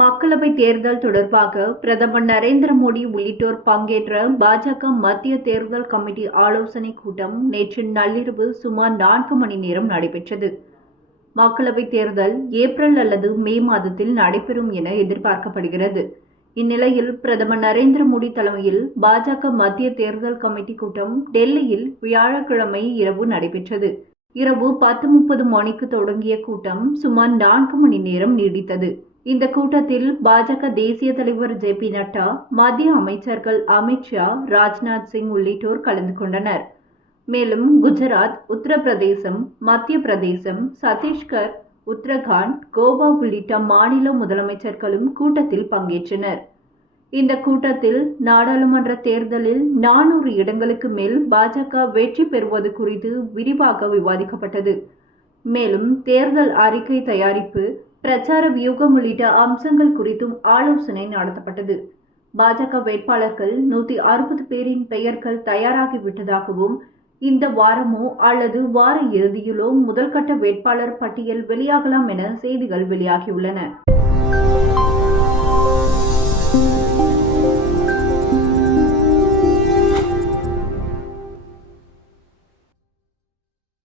மக்களவை தேர்தல் தொடர்பாக பிரதமர் நரேந்திர மோடி உள்ளிட்டோர் பங்கேற்ற பாஜக மத்திய தேர்தல் கமிட்டி ஆலோசனை கூட்டம் நேற்று நள்ளிரவு சுமார் நான்கு மணி நேரம் நடைபெற்றது. மக்களவைத் தேர்தல் ஏப்ரல் அல்லது மே மாதத்தில் நடைபெறும் என எதிர்பார்க்கப்படுகிறது. இந்நிலையில் பிரதமர் நரேந்திர மோடி தலைமையில் பாஜக மத்திய தேர்தல் கமிட்டி கூட்டம் டெல்லியில் வியாழக்கிழமை இரவு நடைபெற்றது. இரவு பத்து முப்பது மணிக்கு தொடங்கிய கூட்டம் சுமார் நான்கு மணி நேரம் நீடித்தது. இந்த கூட்டத்தில் பாஜக தேசிய தலைவர் ஜே பி நட்டா மத்திய அமைச்சர்கள் அமித்ஷா ராஜ்நாத் சிங் உள்ளிட்டோர் கலந்து கொண்டனர். மேலும் குஜராத் உத்தரப்பிரதேசம் மத்திய பிரதேசம் சத்தீஸ்கர் உத்தரகாண்ட் கோவா உள்ளிட்ட மாநில முதலமைச்சர்களும் கூட்டத்தில் பங்கேற்றனர். இந்த கூட்டத்தில் நாடாளுமன்ற தேர்தலில் நானூறு இடங்களுக்கு மேல் பாஜக வெற்றி பெறுவது குறித்து விரிவாக விவாதிக்கப்பட்டது. மேலும் தேர்தல் அறிக்கை தயாரிப்பு பிரச்சார வியூகம் உள்ளிட்ட அம்சங்கள் குறித்தும் ஆலோசனை நடத்தப்பட்டது. பாஜக வேட்பாளர்கள் நூத்தி அறுபது பேரின் பெயர்கள் தயாராகிவிட்டதாகவும் இந்த வாரமோ அல்லது வார இறுதியிலோ முதல்கட்ட வேட்பாளர் பட்டியல் வெளியாகலாம் என செய்திகள் வெளியாகியுள்ளன.